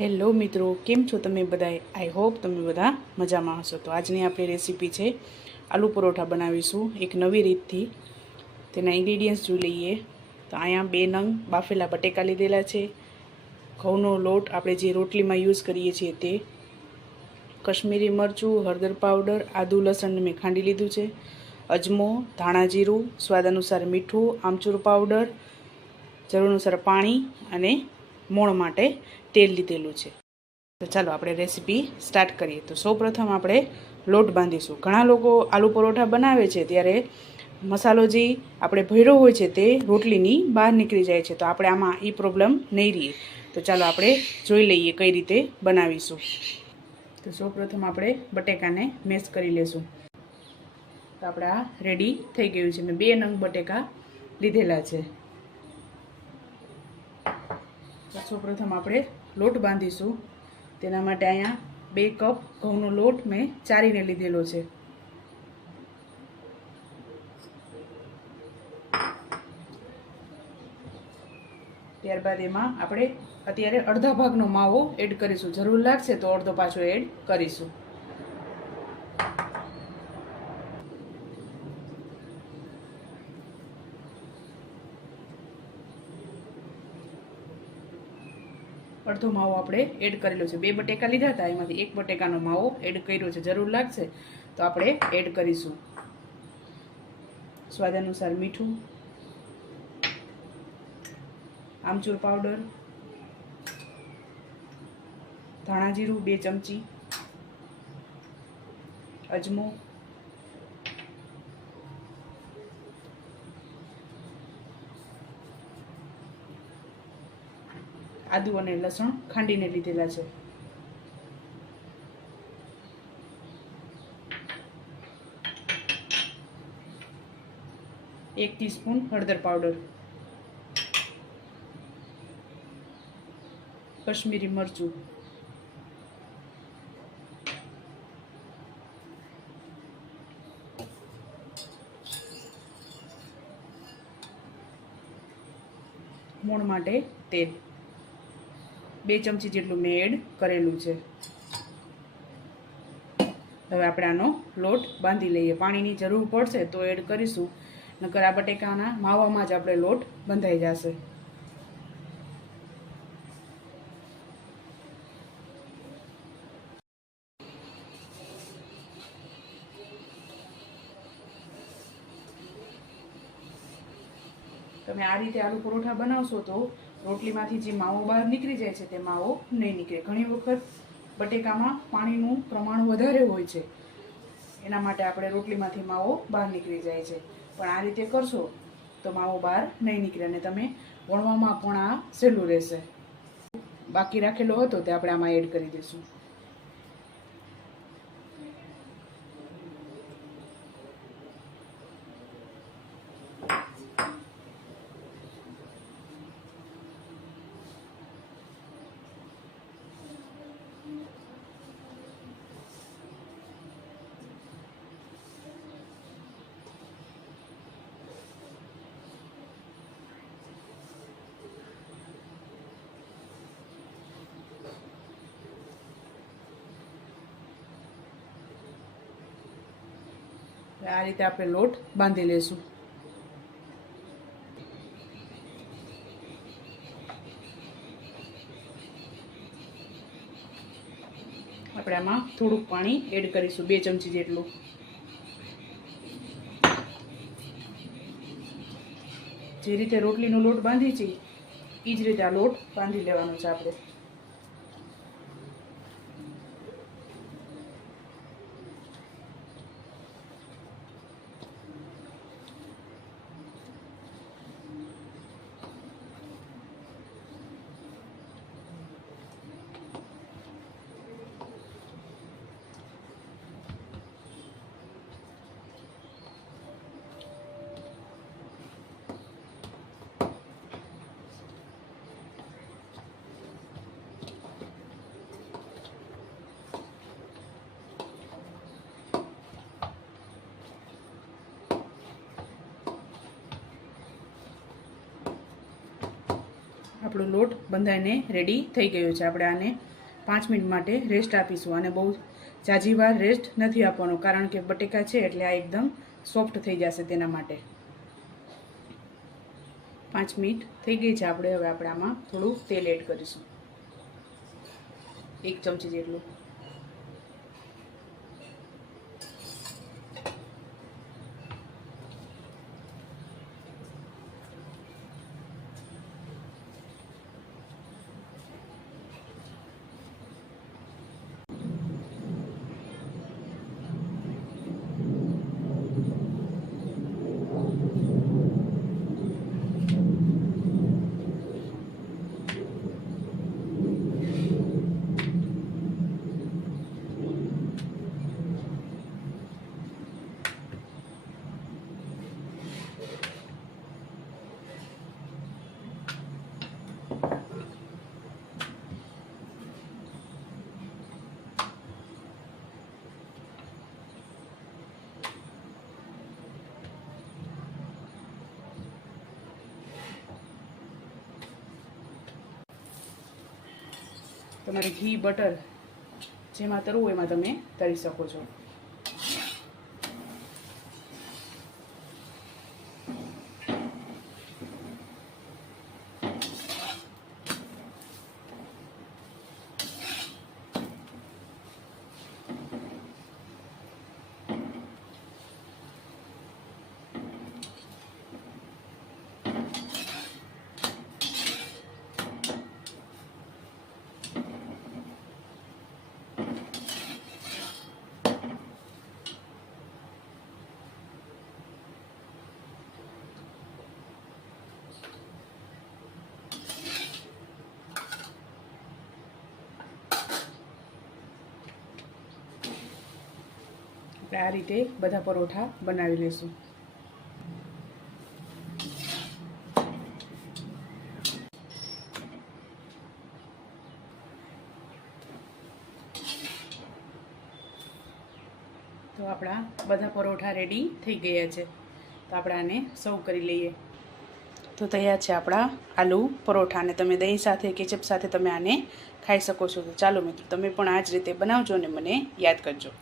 Hello મિત્રો, કેમ છો તમે બધાએ? આઈ હોપ તમે બધા મજામાં હશો. તો આજની આપણી રેસીપી છે, આલુ પરોઠા બનાવીશું એક નવી રીતથી. તેના ઇન્ગ્રીડિયન્ટ્સ જોઈ લઈએ. તો અહીંયા બે નંગ બાફેલા બટેકા લીધેલા છે. ઘઉંનો લોટ આપણે જે રોટલીમાં યુઝ કરીએ છીએ તે. કશ્મીરી મરચું, હળદર પાવડર આદુ, લસણ મેં ખાંડી લીધું છે. અજમો, ધાણા જીરું, સ્વાદ અનુસાર મીઠું, આમચૂર પાવડર જરૂર અનુસાર પાણી અને મોણ માટે તેલ લીધેલું છે. તો ચાલો આપણે રેસીપી સ્ટાર્ટ કરીએ. તો સૌપ્રથમ આપણે લોટ બાંધીશું. ઘણા લોકો આલુ પરોઠા બનાવે છે ત્યારે મસાલો જે આપણે ભર્યો હોય છે તે રોટલીની બહાર નીકળી જાય છે. તો આપણે આમાં એ પ્રોબ્લેમ નહીં રહીએ. તો ચાલો આપણે જોઈ લઈએ કઈ રીતે બનાવીશું. તો સૌપ્રથમ આપણે બટેકાને મેશ કરી લેશું. તો આપણે આ રેડી થઈ ગયું છે. મેં બે નંગ બટેકા લીધેલા છે. તો સૌપ્રથમ આપણે લોટ બાંધીશું. તેના માટે અહીંયા બે કપ ઘઉંનો લોટ મેં ચારીને લીધેલો છે. ત્યારબાદ એમાં આપણે અત્યારે અડધા ભાગનો માવો એડ કરીશું. જરૂર લાગશે તો અડધો પાછો એડ કરીશું. અડધો માવો આપણે એડ કરેલો છે. બે બટેકા લીધા હતા, એમાંથી એક બટેકાનો માવો એડ કર્યો છે. જરૂર લાગશે તો આપણે એડ કરીશું. સ્વાદ અનુસાર મીઠું, આમચૂર પાવડર ધાણા જીરું બે ચમચી, અજમો આદુ અને લસણ ખાંડીને લીધેલા છે. એક ટીસ્પૂન હળદર પાવડર. કશ્મીરી મરચું. મોણ માટે તેલ. બે ચમચી જેટલું મેં એડ કરેલું છે. હવે આપણે આનો લોટ બાંધી લઈએ. પાણીની જરૂર પડશે તો એડ કરીશું. નકર આ બટેકાના માવામાં જ આપણે લોટ બંધાઈ જશે. તમે આ રીતે આલુ પરોઠા બનાવશો તો રોટલીમાંથી જે માવો બહાર નીકળી જાય છે તે માવો નહીં નીકળે. ઘણી વખત બટેકામાં પાણીનું પ્રમાણ વધારે હોય છે. એના માટે આપણે રોટલીમાંથી માવો બહાર નીકળી જાય છે. પણ આ રીતે કરશો તો માવો બહાર નહીં નીકળે અને તમે વણવામાં પણ આ સહેલું રહેશે. બાકી રાખેલો હતો તે આપણે આમાં એડ કરી દઈશું. આ રીતે આપણે લોટ બાંધી લેશું. આપણે આમાં થોડુંક પાણી એડ કરીશું, બે ચમચી જેટલું. જે રીતે રોટલીનો લોટ બાંધી છે એ જ રીતે આ લોટ બાંધી લેવાનો છે આપણે. આપણો લોટ બંધાઈને રેડી થઈ ગયો છે. આપણે આને પાંચ મિનિટ માટે રેસ્ટ આપીશું અને બહુ જાજી રેસ્ટ નથી આપવાનો, કારણ કે બટેકા છે એટલે આ એકદમ સોફ્ટ થઈ જશે તેના માટે. પાંચ મિનિટ થઈ ગઈ છે. આપણે હવે આપણે આમાં થોડું તેલ એડ કરીશું. એક ચમચી જેટલું. તમારે ઘી બટર જેમાં તરવું એમાં તમે તળી શકો છો. આપણે આ રીતે બધા પરોઠા બનાવી લઈશું તો આપણા બધા પરોઠા રેડી થઈ ગયા છે. તો આપણે આને સર્વ કરી લઈએ. તો તૈયાર છે આપણા આલુ પરોઠા અને તમે દહીં સાથે કેચપ સાથે તમે આને ખાઈ શકો છો. તો ચાલો મિત્રો, તમે પણ આ જ રીતે બનાવજો અને મને યાદ કરજો.